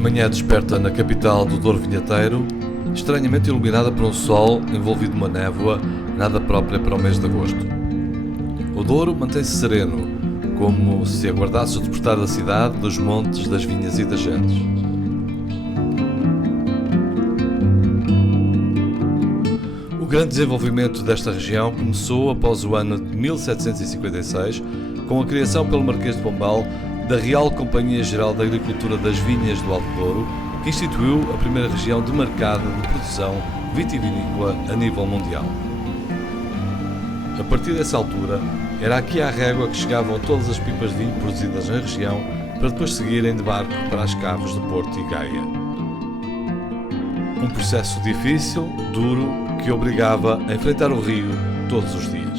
manhã desperta na capital do Douro Vinheteiro, estranhamente iluminada por um sol envolvido numa névoa, nada própria para o mês de agosto. O Douro mantém-se sereno, como se aguardasse o despertar da cidade, dos montes, das vinhas e das gentes. O grande desenvolvimento desta região começou após o ano de 1756, com a criação pelo Marquês de Pombal da Real Companhia Geral da Agricultura das Vinhas do Alto Douro, que instituiu a primeira região demarcada de produção vitivinícola a nível mundial. A partir dessa altura, era aqui à régua que chegavam todas as pipas de vinho produzidas na região para depois seguirem de barco para as caves de Porto e Gaia. Um processo difícil, duro, que obrigava a enfrentar o rio todos os dias.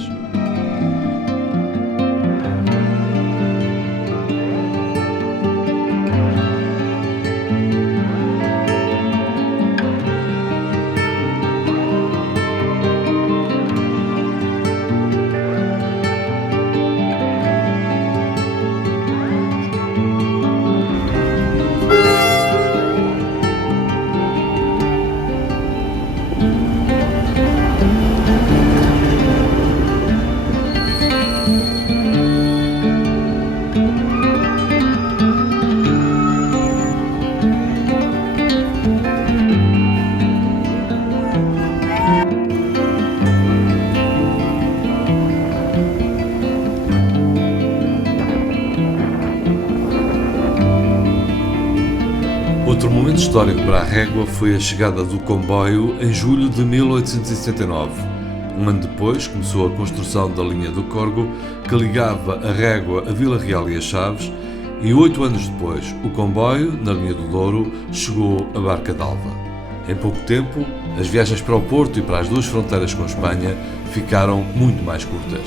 Outro momento histórico para a régua foi a chegada do comboio em julho de 1879. Um ano depois começou a construção da linha do Corgo, que ligava a régua a Vila Real e as Chaves, e 8 anos depois o comboio, na linha do Douro, chegou a Barca d'Alva. Em pouco tempo, as viagens para o Porto e para as duas fronteiras com Espanha ficaram muito mais curtas.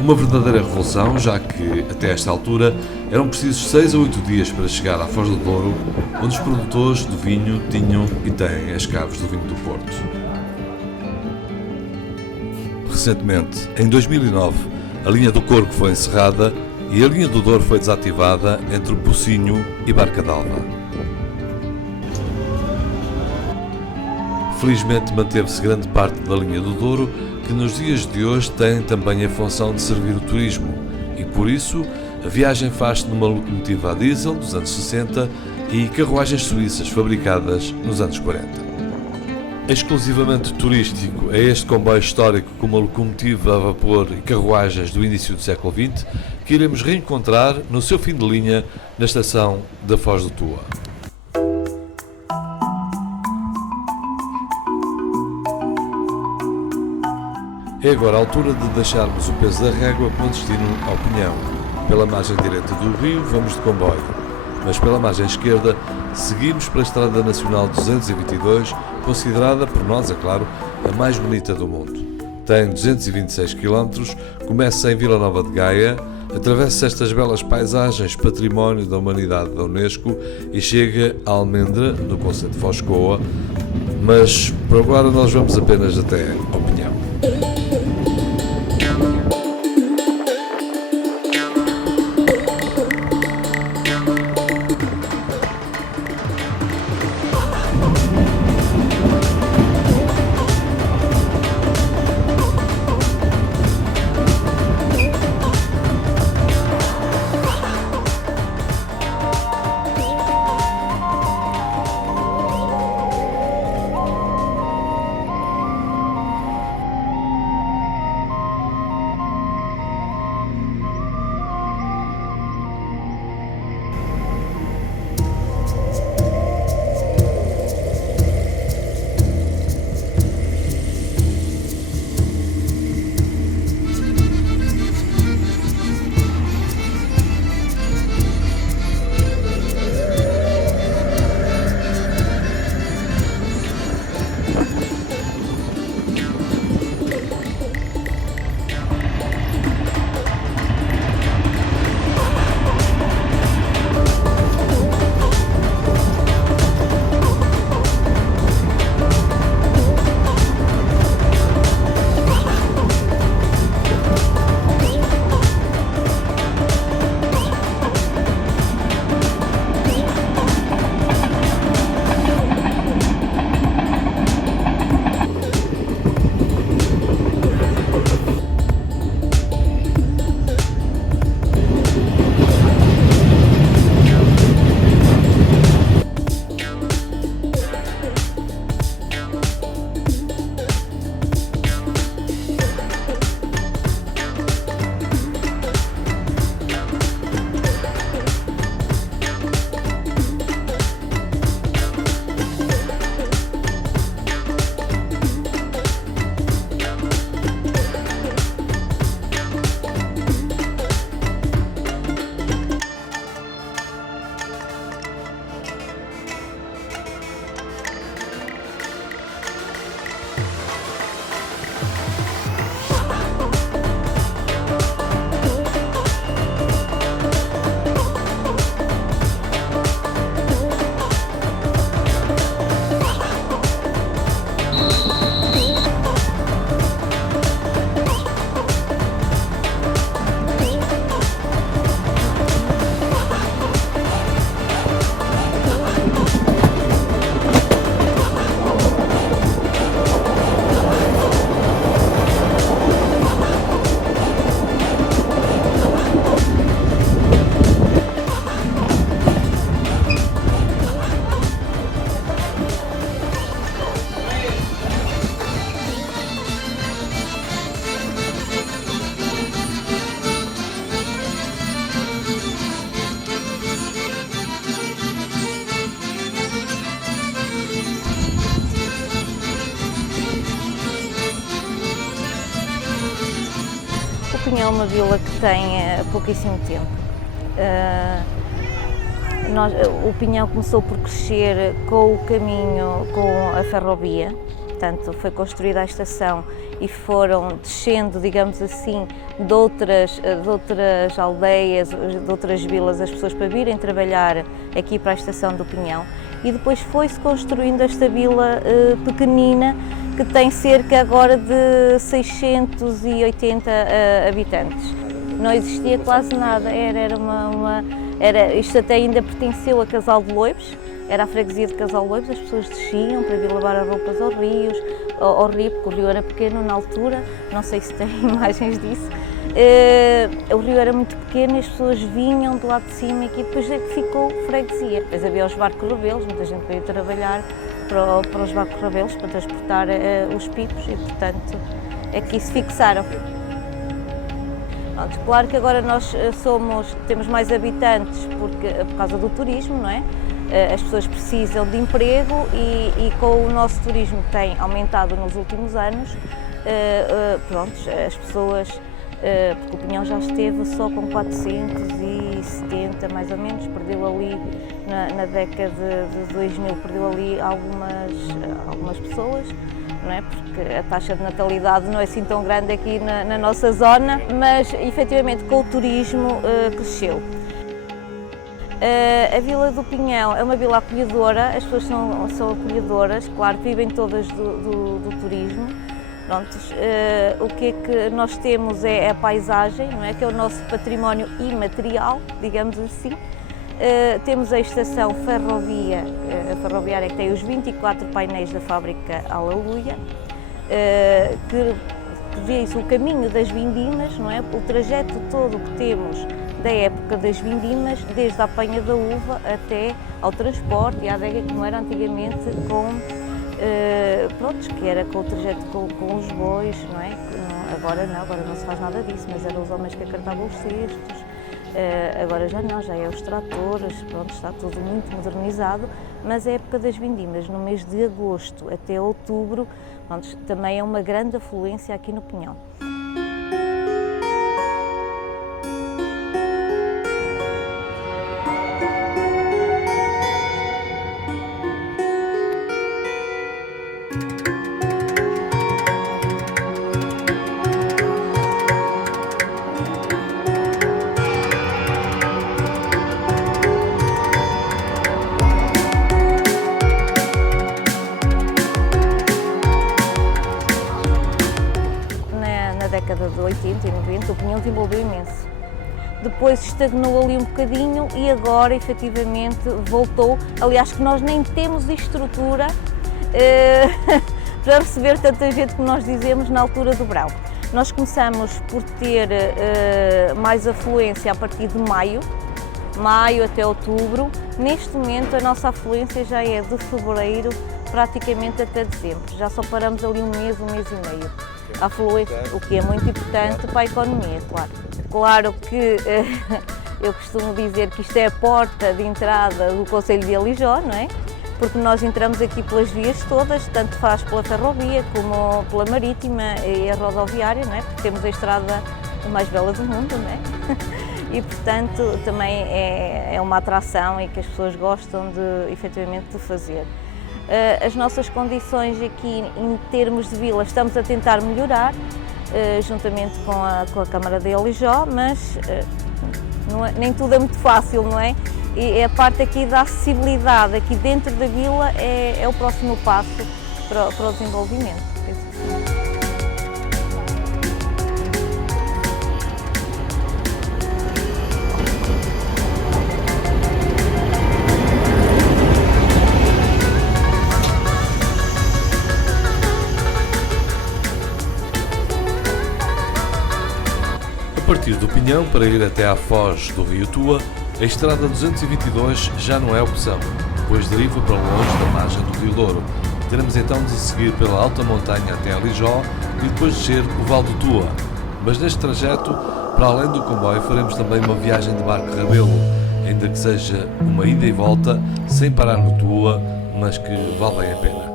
Uma verdadeira revolução, já que, até esta altura, eram precisos 6 a 8 dias para chegar à Foz do Douro, onde os produtores de vinho tinham e têm as caves do vinho do Porto. Recentemente, em 2009, a linha do Corgo foi encerrada e a linha do Douro foi desativada entre o Pocinho e Barca d'Alva. Felizmente manteve-se grande parte da linha do Douro, que nos dias de hoje tem também a função de servir o turismo, e por isso a viagem faz-se numa locomotiva a diesel dos anos 60 e carruagens suíças fabricadas nos anos 40. Exclusivamente turístico é este comboio histórico com uma locomotiva a vapor e carruagens do início do século XX que iremos reencontrar no seu fim de linha na estação da Foz do Tua. É agora a altura de deixarmos o peso da régua com destino ao Pinhão. Pela margem direita do rio vamos de comboio, mas pela margem esquerda seguimos para a Estrada Nacional 222, considerada por nós, é claro, a mais bonita do mundo. Tem 226 km, começa em Vila Nova de Gaia, atravessa estas belas paisagens Património da Humanidade da Unesco e chega a Almendra, no concelho de Foscoa, mas por agora nós vamos apenas até ao Pinhão. uma vila que tem pouquíssimo tempo. O Pinhão começou por crescer com o caminho, com a ferrovia, portanto foi construída a estação e foram descendo, digamos assim, de outras aldeias, de outras vilas, as pessoas para virem trabalhar aqui para a estação do Pinhão, e depois foi-se construindo esta vila pequenina, que tem cerca agora de 680 habitantes. Não existia quase nada, isto até ainda pertenceu a Casal de Loibos, era a freguesia de Casal de Loibos, as pessoas desciam para vir lavar as roupas aos rios, ao rio, porque o rio era pequeno na altura, não sei se tem imagens disso. O rio era muito pequeno e as pessoas vinham do lado de cima, e aqui depois é que ficou freguesia. Depois havia os barcos rebelos, muita gente veio trabalhar para os barcos rebelos, para transportar os pipos, e portanto aqui se fixaram. Claro que agora nós temos mais habitantes por causa do turismo, não é? As pessoas precisam de emprego e com o nosso turismo tem aumentado nos últimos anos, as pessoas, porque o Pinhão já esteve só com 470 mais ou menos, perdeu ali na década de 2000, perdeu ali algumas pessoas, não é? Porque a taxa de natalidade não é assim tão grande aqui na nossa zona, mas efetivamente com o turismo cresceu. A Vila do Pinhão é uma vila acolhedora, as pessoas são acolhedoras, claro que vivem todas do turismo. Prontos, o que é que nós temos é a paisagem, não é? Que é o nosso património imaterial, digamos assim. Temos a estação ferroviária, que tem os 24 painéis da fábrica Aleluia, que vê-se o caminho das vindimas, não é? O trajeto todo que temos da época das vindimas, desde a apanha da uva até ao transporte e à adega, como era antigamente, que era com o trajeto com os bois, não é? Agora não se faz nada disso, mas eram os homens que acartavam os cestos. Agora já não, já é os tratores, está tudo muito modernizado, mas a época das vindimas, no mês de agosto até outubro, também é uma grande afluência aqui no Pinhão. Na década de 80 e 90 o Pinhão desenvolveu imenso. Depois estagnou ali um bocadinho e agora efetivamente voltou. Aliás, que nós nem temos estrutura para receber tanta gente como nós dizemos na altura do verão. Nós começamos por ter mais afluência a partir de maio até outubro. Neste momento a nossa afluência já é de fevereiro praticamente até dezembro. Já só paramos ali um mês e meio. A afluência, o que é muito importante para a economia, claro. Claro que eu costumo dizer que isto é a porta de entrada do concelho de Alijó, não é? Porque nós entramos aqui pelas vias todas, tanto faz pela ferrovia como pela marítima e a rodoviária, não é? Porque temos a estrada mais bela do mundo, não é? E portanto também é uma atração e que as pessoas gostam efetivamente de fazer. As nossas condições aqui em termos de vila estamos a tentar melhorar, juntamente com a Câmara de Alijó, mas nem tudo é muito fácil, não é? E a parte aqui da acessibilidade aqui dentro da vila é o próximo passo para o desenvolvimento. Penso assim. A partir do Pinhão, para ir até à foz do rio Tua, a estrada 222 já não é opção, pois deriva para longe da margem do rio Douro. Teremos então de seguir pela alta montanha até Alijó e depois descer o Vale do Tua. Mas neste trajeto, para além do comboio, faremos também uma viagem de barco Rebelo, ainda que seja uma ida e volta, sem parar no Tua, mas que vale bem a pena.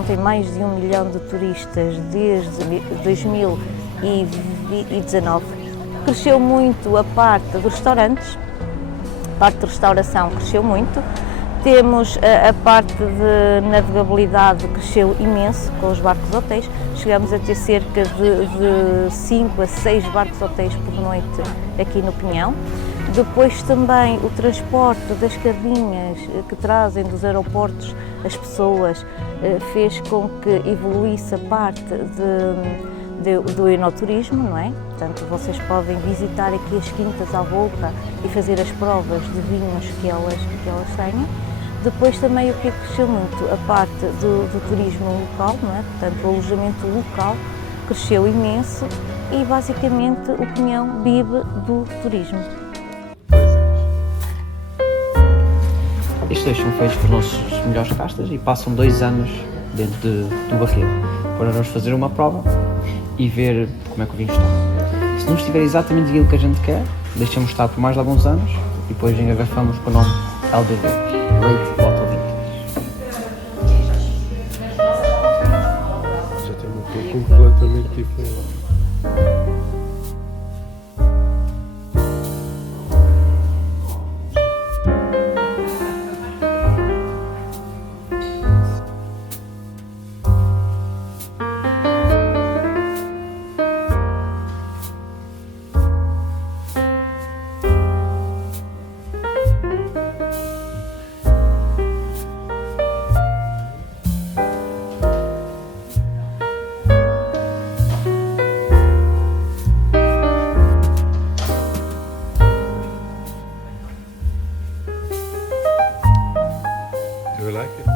Verão tem mais de 1 milhão de turistas desde 2019. Cresceu muito a parte dos restaurantes, a parte de restauração cresceu muito. Temos a parte de navegabilidade, cresceu imenso com os barcos hotéis. Chegamos a ter cerca de 5 a 6 barcos hotéis por noite aqui no Pinhão. Depois também o transporte das carrinhas que trazem dos aeroportos as pessoas fez com que evoluísse a parte do enoturismo, não é? Portanto, vocês podem visitar aqui as quintas à volta e fazer as provas de vinhos que elas têm. Depois também o que cresceu muito, a parte do turismo local, não é? Portanto, o alojamento local cresceu imenso e basicamente o Pinhão vive do turismo. Estes dois são feitos por nossos melhores castas e passam 2 anos dentro do barril. Agora vamos fazer uma prova e ver como é que o vinho está. Se não estiver exatamente aquilo que a gente quer, deixamos estar por mais de alguns anos e depois engarrafamos com o nome LBV, Leite Bottle Vintage. Já tem uma cor completamente diferente. Do you like it?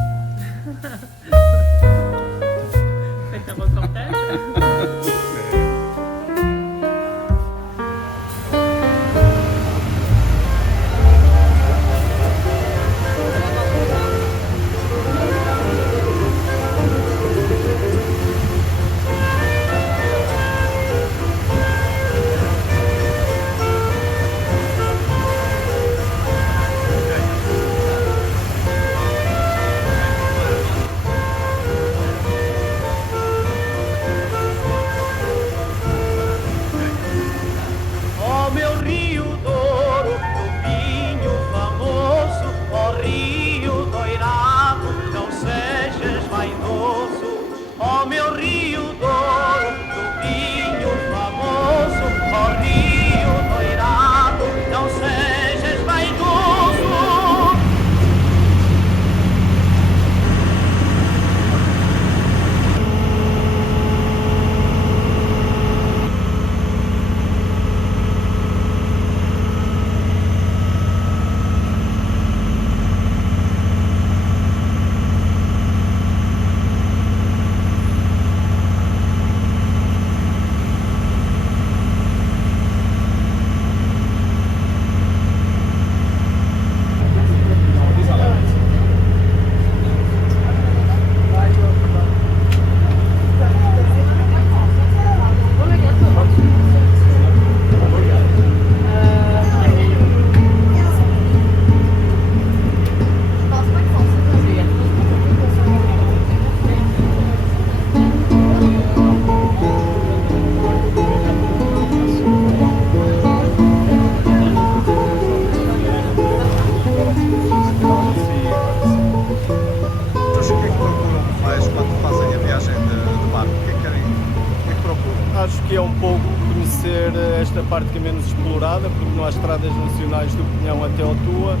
Ó meu Rio Douro, do vinho famoso, ó Rio Doirado, não sejas vaidoso. Ó meu Rio Douro, do vinho famoso, ó Rio Doirado, não sejas vaidoso. Mas o que é que procuram mais quando fazem a viagem de barco? O que é que querem? O que é que procuram? Acho que é um pouco conhecer esta parte que é menos explorada, porque não há estradas nacionais do Pinhão até ao Tua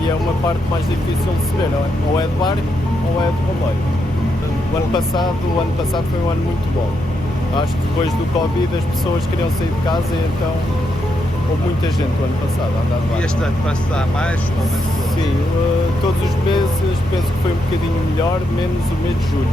e é uma parte mais difícil de se ver, ou é de barco ou é de roleio. O ano passado foi um ano muito bom. Acho que depois do Covid as pessoas queriam sair de casa e então houve muita gente o ano passado a andar de barco. E este ano parece dar mais ou menos? Sim, todos os meses penso que foi um bocadinho melhor, menos o mês de julho.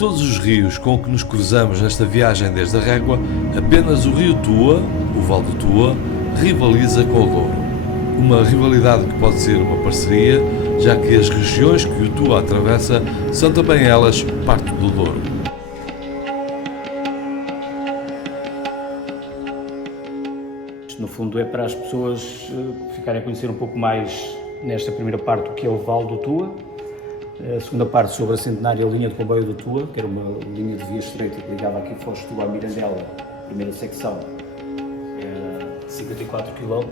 todos os rios com que nos cruzamos nesta viagem desde a Régua, apenas o rio Tua, o Val do Tua, rivaliza com o Douro. Uma rivalidade que pode ser uma parceria, já que as regiões que o Tua atravessa são também elas parte do Douro. No fundo é para as pessoas ficarem a conhecer um pouco mais nesta primeira parte o que é o Val do Tua, a segunda parte sobre a centenária linha de comboio do Tua, que era uma linha de via estreita que ligava aqui Foz do Tua à Mirandela, a primeira secção, 54 km,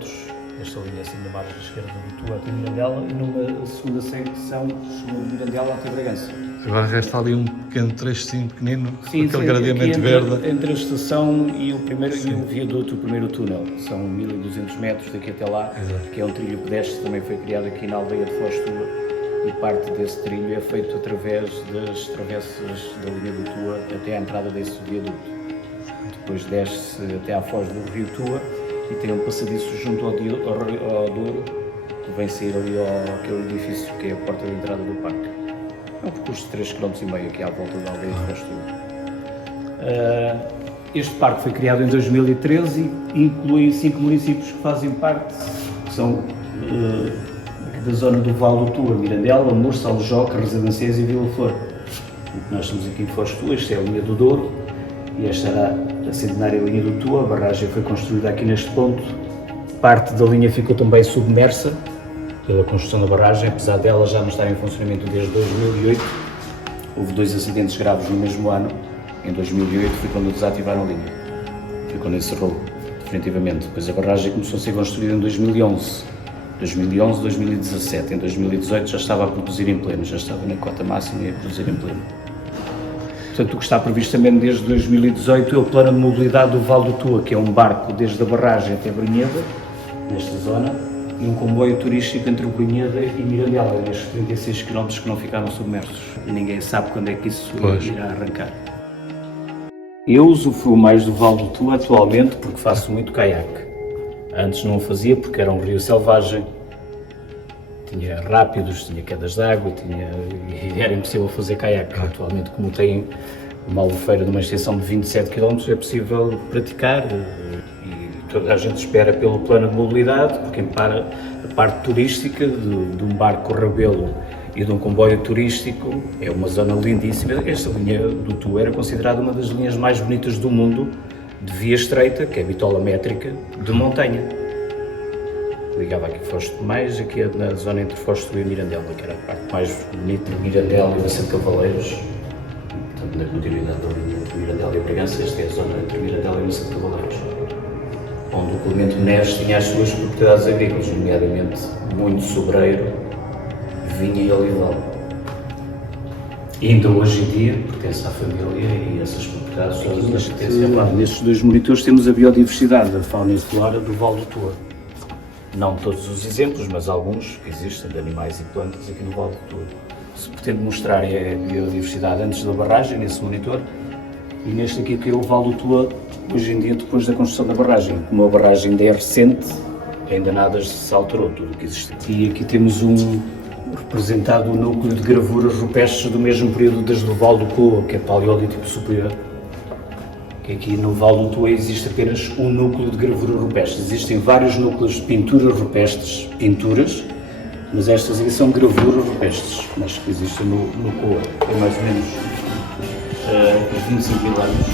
esta linha assim na margem esquerda do Tua até Mirandela, e numa segunda secção chegou de Mirandela até Bragança. Agora resta ali um pequeno trechozinho pequenino, Sim, aquele gradiamento verde. Entre a estação e o primeiro e o viaduto, o primeiro túnel. São 1200 metros daqui até lá, que é um trilho pedestre, também foi criado aqui na aldeia de Foz do Tua, e parte desse trilho é feito através das travessas da linha do Tua até à entrada desse viaduto. Depois desce até à foz do rio Tua e tem um passadiço junto ao Douro, que vem sair ali àquele edifício que é a porta de entrada do parque. É um percurso de 3,5 km aqui à volta da aldeia de Foz do Tua. Este parque foi criado em 2013 e inclui 5 municípios que fazem parte, que são da zona do Val do Tua: Mirandela, Mursa, Aljoca, Reservanceiros e Vila Flor. Nós estamos aqui em Foz do Tua, esta é a linha do Douro e esta era a centenária linha do Tua. A barragem foi construída aqui neste ponto. Parte da linha ficou também submersa pela construção da barragem, apesar dela já não estar em funcionamento desde 2008. Houve 2 acidentes graves no mesmo ano. Em 2008 foi quando desativaram a linha, foi quando encerrou definitivamente. Depois a barragem começou a ser construída em 2011, 2017. Em 2018 já estava a produzir em pleno, já estava na cota máxima e a produzir em pleno. Portanto, o que está previsto também desde 2018 é o plano de mobilidade do Val do Tua, que é um barco desde a barragem até Brunheda, nesta zona, e um comboio turístico entre Brunheda e Mirandela, nestes 36 km que não ficaram submersos. E ninguém sabe quando é que isso irá arrancar. Eu usufruo mais do Val do Tua atualmente porque faço muito caiaque. Antes não o fazia porque era um rio selvagem, tinha rápidos, tinha quedas de água e era impossível fazer caiaque. Atualmente, como tem uma albufeira de uma extensão de 27 km, é possível praticar e toda a gente espera pelo plano de mobilidade, porque para a parte turística de um barco Rabelo e de um comboio turístico é uma zona lindíssima. Esta linha do Tua era considerada uma das linhas mais bonitas do mundo de via estreita, que é a bitola métrica, de montanha. Ligava aqui Foz do Tua, mais aqui na zona entre Foz do Tua e Mirandela, que era a parte mais bonita de Mirandela e Bacente de Cavaleiros. Portanto, na continuidade da linha entre Mirandela e Bragança, esta é a zona entre Mirandela e Bacente de Cavaleiros, onde o Clemente Neves tinha as suas propriedades agrícolas, nomeadamente muito sobreiro, vinha e olival. E ainda hoje em dia pertence à família e essas propriedades todas pertencem lá. Nestes 2 monitores temos a biodiversidade da fauna e flora do Val do Tua. Não todos os exemplos, mas alguns que existem de animais e plantas aqui no Val do Tua. Se pretende mostrar é a biodiversidade antes da barragem, nesse monitor, e neste aqui que é o Val do Tua, hoje em dia, depois da construção da barragem. Como a barragem ainda é recente, ainda nada se alterou, tudo o que existe. E aqui temos representado o núcleo de gravuras rupestres do mesmo período desde o Val do Tua, que é Paleolítico Superior. Que aqui no Val do Tua existe apenas um núcleo de gravura rupestre. Existem vários núcleos de pinturas rupestres, mas estas aqui são gravuras rupestres, mas que existem no Coa. Tem mais ou menos 25 mil anos.